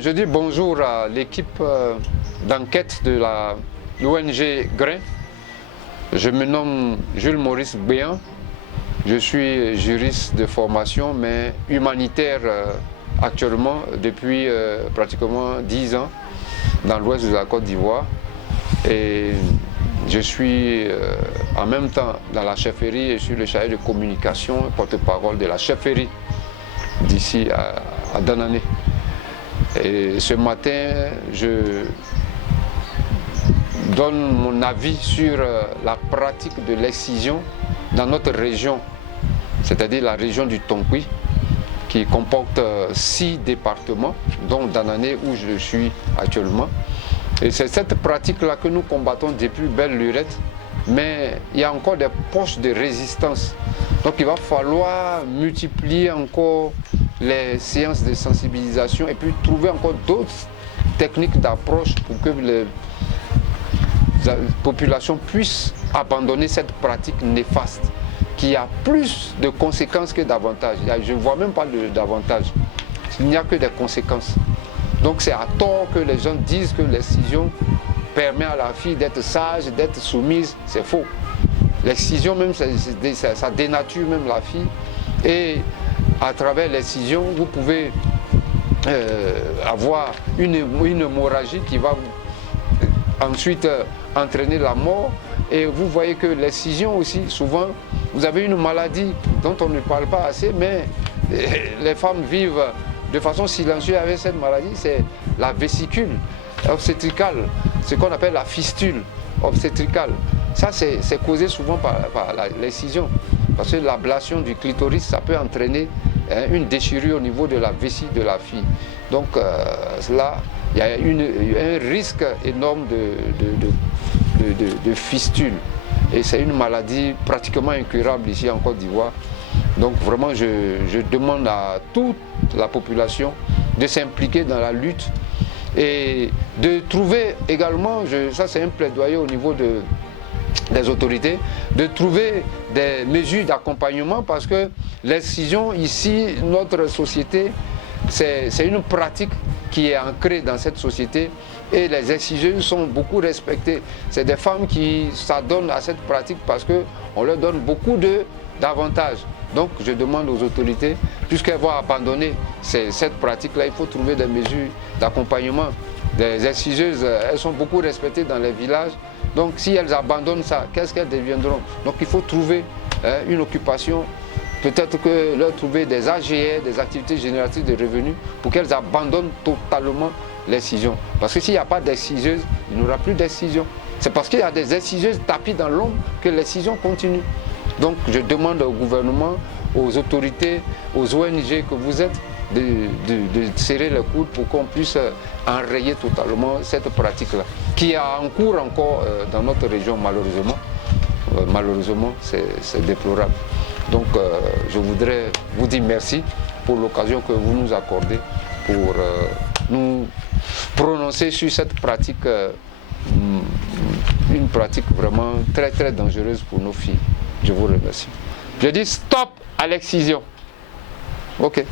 je dis bonjour à l'équipe d'enquête de l'ONG Grain. Je me nomme Jules Maurice Béan. Je suis juriste de formation, mais humanitaire actuellement depuis pratiquement 10 ans dans l'ouest de la Côte d'Ivoire. Et je suis en même temps dans la chefferie, je suis le chargé de communication et porte-parole de la chefferie d'ici à Danané. Et ce matin, je donne mon avis sur la pratique de l'excision dans notre région, c'est-à-dire la région du Tonkouy, qui comporte 6 départements, dont Danané où je suis actuellement. Et c'est cette pratique-là que nous combattons depuis belle lurette, mais il y a encore des poches de résistance. Donc il va falloir multiplier encore les séances de sensibilisation et puis trouver encore d'autres techniques d'approche pour que la population puisse abandonner cette pratique néfaste qui a plus de conséquences que d'avantages. Je ne vois même pas d'avantages. Il n'y a que des conséquences. Donc c'est à tort que les gens disent que l'excision permet à la fille d'être sage, d'être soumise. C'est faux. L'excision même, ça dénature même la fille. Et à travers l'excision, vous pouvez avoir une hémorragie qui va ensuite entraîner la mort. Et vous voyez que l'excision aussi, souvent, vous avez une maladie dont on ne parle pas assez, mais les femmes vivent de façon silencieuse avec cette maladie, c'est la vésicule obstétricale, ce qu'on appelle la fistule obstétricale. Ça, c'est causé souvent par l'excision, parce que l'ablation du clitoris, ça peut entraîner une déchirure au niveau de la vessie de la fille. Donc là, il y a un risque énorme de fistule. Et c'est une maladie pratiquement incurable ici en Côte d'Ivoire. Donc vraiment, je demande à toute la population de s'impliquer dans la lutte et de trouver également, ça c'est un plaidoyer au niveau des autorités, de trouver des mesures d'accompagnement parce que l'excision ici, notre société, c'est une pratique qui est ancrée dans cette société et les exciseuses sont beaucoup respectées. C'est des femmes qui s'adonnent à cette pratique parce qu'on leur donne beaucoup d'avantages. Donc je demande aux autorités, puisqu'elles vont abandonner cette pratique-là, il faut trouver des mesures d'accompagnement. Les exciseuses, elles sont beaucoup respectées dans les villages. Donc si elles abandonnent ça, qu'est-ce qu'elles deviendront? Donc il faut trouver une occupation, peut-être que leur trouver des AGR, des activités génératrices de revenus, pour qu'elles abandonnent totalement l'excision. Parce que s'il n'y a pas d'exciseuse, il n'y aura plus d'excision. C'est parce qu'il y a des exciseuses tapis dans l'ombre que l'excision continue. Donc je demande au gouvernement, aux autorités, aux ONG que vous êtes, de serrer les coudes pour qu'on puisse enrayer totalement cette pratique-là, qui est en cours encore dans notre région malheureusement. Malheureusement, c'est déplorable. Donc je voudrais vous dire merci pour l'occasion que vous nous accordez pour nous prononcer sur cette pratique, une pratique vraiment très très dangereuse pour nos filles. Je vous remercie. Je dis stop à l'excision. Ok.